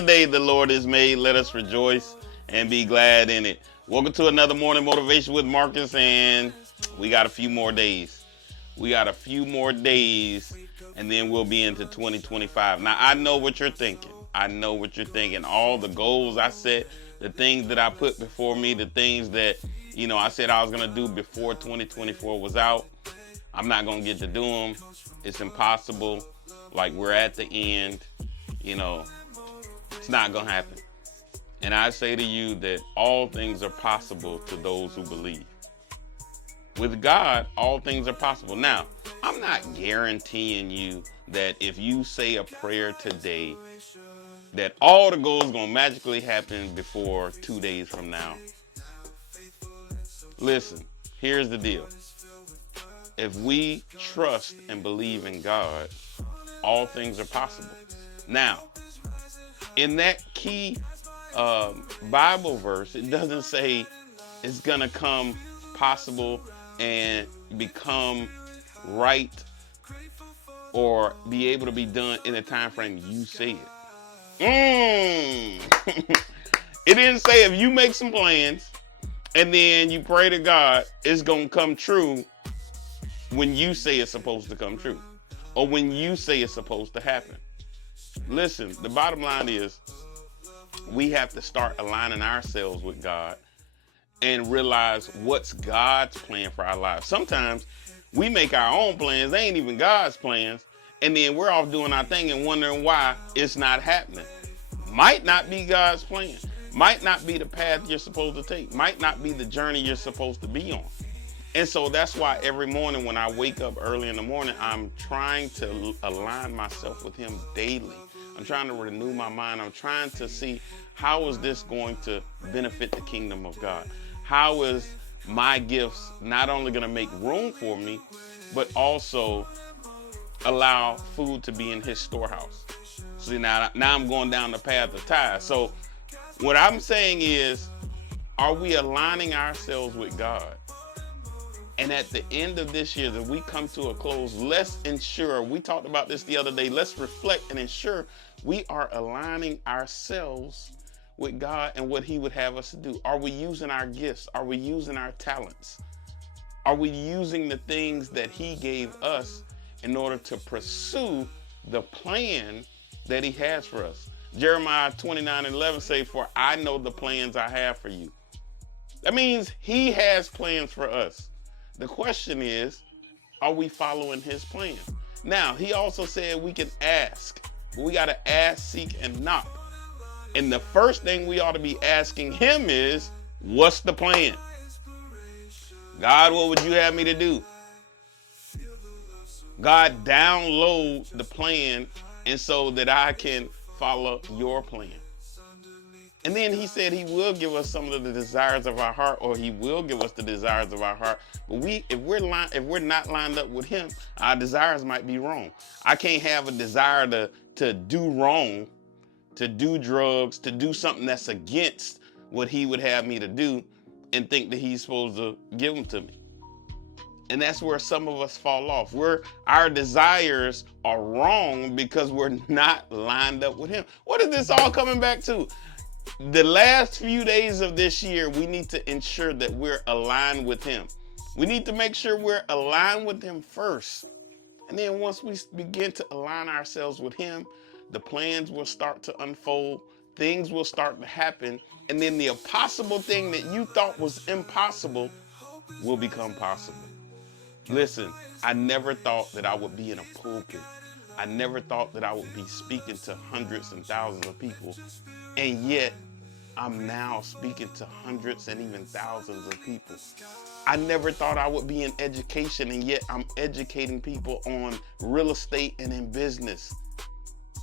the day the Lord has made. Let us rejoice and be glad in it. Welcome to another morning motivation with Marcus, and we got a few more days. We got a few more days, and then we'll be into 2025. Now, I know what you're thinking. I know what you're thinking. All the goals I set, the things that I put before me, the things that, I said I was going to do before 2024 was out. I'm not going to get to do them. It's impossible. Like, we're at the end. It's not going to happen. And I say to you that all things are possible to those who believe. With God, all things are possible. Now, I'm not guaranteeing you that if you say a prayer today, that all the goals going to magically happen before 2 days from now. Listen, here's the deal. If we trust and believe in God, all things are possible. Now, in that key Bible verse, it doesn't say it's going to come possible and become right or be able to be done in the time frame you say it. It didn't say if you make some plans and then you pray to God, it's going to come true when you say it's supposed to come true or when you say it's supposed to happen. Listen, the bottom line is we have to start aligning ourselves with God and realize what's God's plan for our lives. Sometimes we make our own plans. They ain't even God's plans. And then we're off doing our thing and wondering why it's not happening. Might not be God's plan. Might not be the path you're supposed to take. Might not be the journey you're supposed to be on. And so that's why every morning when I wake up early in the morning, I'm trying to align myself with Him daily. I'm trying to renew my mind. I'm trying to see how is this going to benefit the kingdom of God? How is my gifts not only going to make room for me, but also allow food to be in His storehouse? See, now I'm going down the path of tithe. So what I'm saying is, are we aligning ourselves with God? And at the end of this year, as we come to a close, let's ensure, we talked about this the other day, let's reflect and ensure we are aligning ourselves with God and what He would have us to do. Are we using our gifts? Are we using our talents? Are we using the things that He gave us in order to pursue the plan that He has for us? Jeremiah 29:11 say, "For I know the plans I have for you." That means He has plans for us. The question is, are we following His plan? Now, He also said we can ask. But we got to ask, seek, and knock. And the first thing we ought to be asking Him is, what's the plan? God, what would you have me to do? God, download the plan and so that I can follow your plan. And then He said He will give us some of the desires of our heart, or He will give us the desires of our heart. But if we're not lined up with Him, our desires might be wrong. I can't have a desire to do wrong, to do drugs, to do something that's against what He would have me to do and think that He's supposed to give them to me. And that's where some of us fall off. Our desires are wrong because we're not lined up with Him. What is this all coming back to? The last few days of this year, we need to ensure that we're aligned with Him. We need to make sure we're aligned with Him first. And then once we begin to align ourselves with Him, the plans will start to unfold. Things will start to happen. And then the impossible thing that you thought was impossible will become possible. Listen, I never thought that I would be in a pulpit. I never thought that I would be speaking to hundreds and thousands of people. And yet, I'm now speaking to hundreds and even thousands of people. I never thought I would be in education, and yet I'm educating people on real estate and in business.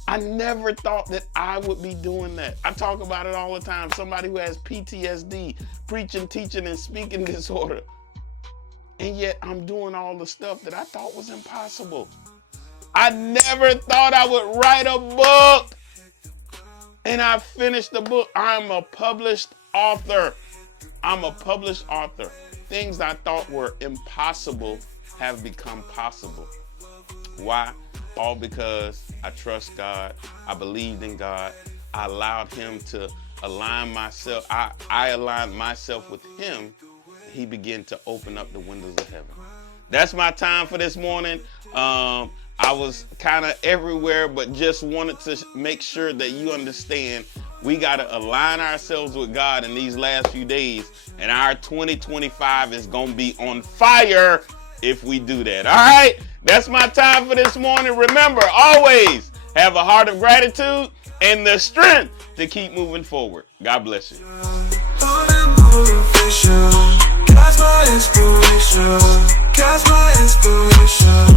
I never thought that I would be doing that. I talk about it all the time. Somebody who has PTSD, preaching, teaching, and speaking disorder. And yet I'm doing all the stuff that I thought was impossible. I never thought I would write a book. And I finished the book. I'm a published author. Things I thought were impossible have become possible. Why? All because I trust God. I believed in God. I allowed him to align myself. I aligned myself with him. He began to open up the windows of heaven. That's my time for this morning. I was kind of everywhere, but just wanted to make sure that you understand we got to align ourselves with God in these last few days, and our 2025 is going to be on fire if we do that. All right? That's my time for this morning. Remember, always have a heart of gratitude and the strength to keep moving forward. God bless you. Catch my inspiration.